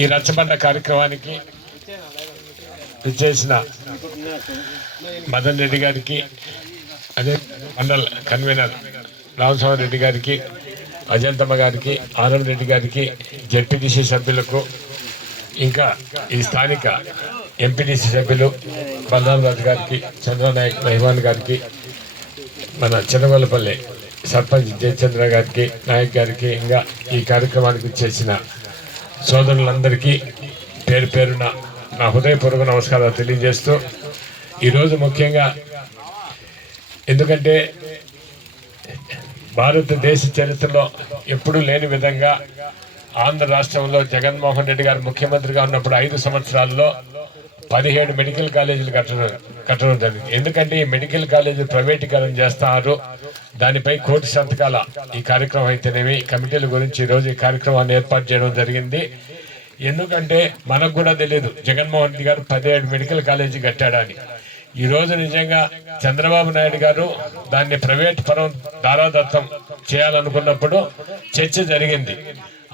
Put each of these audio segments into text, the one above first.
ఈ రచ్చబండ కార్యక్రమానికి చేసిన మదన్ రెడ్డి గారికి అదే మండల్ కన్వీనర్ రామస్వామి రెడ్డి గారికి అజంతమ్మ గారికి ఆరం రెడ్డి గారికి జడ్పీటీసీ సభ్యులకు ఇంకా ఈ స్థానిక ఎంపీటీసీ సభ్యులు బలరాం రాజు గారికి చంద్రనాయక్ రహమాన్ గారికి మన చిన్నగొల్లపల్లి సర్పంచ్ జయచంద్ర గారికి నాయక్ గారికి ఇంకా ఈ కార్యక్రమానికి చేసిన సోదరులందరికీ పేరు పేరున నా హృదయపూర్వక నమస్కారాలు తెలియజేస్తూ ఈరోజు ముఖ్యంగా ఎందుకంటే భారతదేశ చరిత్రలో ఎప్పుడూ లేని విధంగా ఆంధ్ర రాష్ట్రంలో జగన్మోహన్ రెడ్డి గారు ముఖ్యమంత్రిగా ఉన్నప్పుడు ఐదు సంవత్సరాల్లో పదిహేడు మెడికల్ కాలేజీలు కట్టడం కట్టడం జరిగింది. ఎందుకంటే ఈ మెడికల్ కాలేజీలు ప్రైవేటీకరణ చేస్తారు. దానిపై కోటి సంతకాల ఈ కార్యక్రమం అయితేనేమి కమిటీల గురించి ఈరోజు ఈ కార్యక్రమాన్ని ఏర్పాటు చేయడం జరిగింది. ఎందుకంటే మనకు కూడా తెలియదు జగన్మోహన్ రెడ్డి గారు పదిహేడు మెడికల్ కాలేజీ కట్టాడని. ఈరోజు నిజంగా చంద్రబాబు నాయుడు గారు దాన్ని ప్రైవేట్ పరం దారాదత్తం చేయాలనుకున్నప్పుడు చర్చ జరిగింది.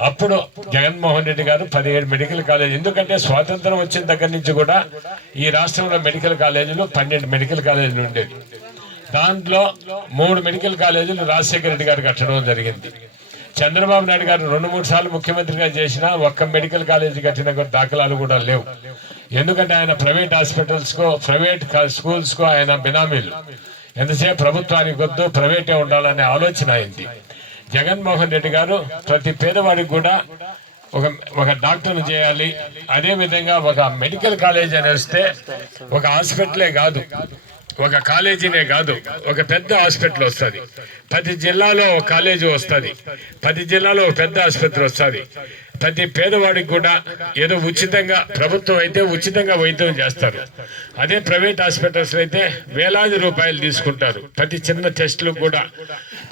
అప్పుడు జగన్మోహన్ రెడ్డి గారు పదిహేడు మెడికల్ కాలేజ్ ఎందుకంటే స్వాతంత్రం వచ్చిన దగ్గర నుంచి కూడా ఈ రాష్ట్రంలో మెడికల్ కాలేజీలు పన్నెండు మెడికల్ కాలేజీలు ఉండేవి. దాంట్లో మూడు మెడికల్ కాలేజీలు రాజశేఖర రెడ్డి గారు కట్టడం జరిగింది. చంద్రబాబు నాయుడు గారు రెండు మూడు సార్లు ముఖ్యమంత్రిగా చేసిన ఒక్క మెడికల్ కాలేజీ కట్టిన దాఖలాలు కూడా లేవు. ఎందుకంటే ఆయన ప్రైవేట్ హాస్పిటల్స్కో ప్రైవేట్ స్కూల్స్కో ఆయన బినామీలు. ఎంతసేపు ప్రభుత్వానికి వద్దు ప్రైవేటే ఉండాలనే ఆలోచన అయింది. జగన్మోహన్ రెడ్డి గారు ప్రతి పేదవాడికి కూడా ఒక ఒక డాక్టర్ను చేయాలి. అదేవిధంగా ఒక మెడికల్ కాలేజ్ అని వస్తే ఒక హాస్పిటలే కాదు. ఒక కాలేజీనే కాదు ఒక పెద్ద హాస్పిటల్ వస్తుంది. ప్రతి జిల్లాలో కాలేజీ వస్తుంది. ప్రతి జిల్లాలో ఒక పెద్ద ఆసుపత్రి వస్తుంది. ప్రతి పేదవాడికి కూడా ఏదో ఉచితంగా ప్రభుత్వం అయితే ఉచితంగా వైద్యం చేస్తారు. అదే ప్రైవేట్ హాస్పిటల్స్ అయితే వేలాది రూపాయలు తీసుకుంటారు. ప్రతి చిన్న టెస్టులు కూడా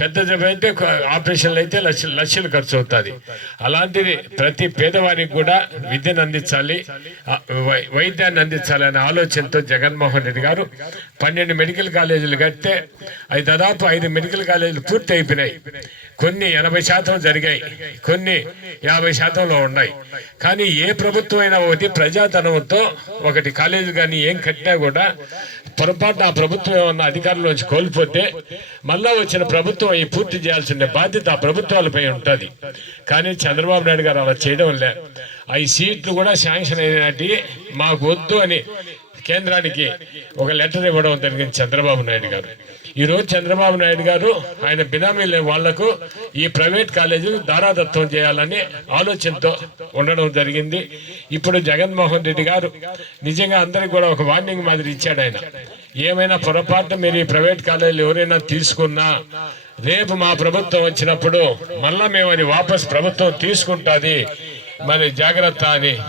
పెద్ద అయితే ఆపరేషన్లు అయితే లక్ష లక్షలు ఖర్చు అవుతుంది. అలాంటిది ప్రతి పేదవారికి కూడా విద్యను అందించాలి. వై- వైద్యాన్ని అందించాలి అనే ఆలోచనతో జగన్మోహన్ రెడ్డి గారు పన్నెండు మెడికల్ కాలేజీలు కడితే అది దాదాపు ఐదు మెడికల్ కాలేజీలు పూర్తి అయిపోయినాయి కొన్ని ఎనభై శాతం జరిగాయి. కొన్ని యాభై శాతంలో ఉన్నాయి. కానీ ఏ ప్రభుత్వం అయినా ఒకటి ప్రజాధనంతో ఒకటి కాలేజీ కానీ ఏం కట్టినా కూడా పొరపాటు ఆ ప్రభుత్వం ఏమన్నా అధికారంలోంచి కోల్పోతే మళ్ళా వచ్చిన ప్రభుత్వం ఈ పూర్తి చేయాల్సిన బాధ్యత ఆ ప్రభుత్వాలపై ఉంటుంది. కానీ చంద్రబాబు నాయుడు గారు అలా చేయడం లే ఆ ఈ సీట్లు కూడా శాంక్షన్ అయినట్టు మాకు వద్దు అని కేంద్రానికి ఒక లెటర్ ఇవ్వడం జరిగింది చంద్రబాబు నాయుడు గారు. ఈరోజు చంద్రబాబు నాయుడు గారు ఆయన బినామీల వాళ్ళకు ఈ ప్రైవేట్ కాలేజీలు దారాదత్వం చేయాలని ఆలోచనతో ఉండడం జరిగింది. ఇప్పుడు జగన్మోహన్ రెడ్డి గారు నిజంగా అందరికి కూడా ఒక వార్నింగ్ మాదిరి ఇచ్చాడు ఆయన. ఏమైనా పొరపాటు మీరు ఈ ప్రైవేట్ కాలేజీలు ఎవరైనా తీసుకున్నా రేపు మా ప్రభుత్వం వచ్చినప్పుడు మళ్ళా మేము అది వాపస్ ప్రభుత్వం తీసుకుంటుంది. మరి జాగ్రత్త అని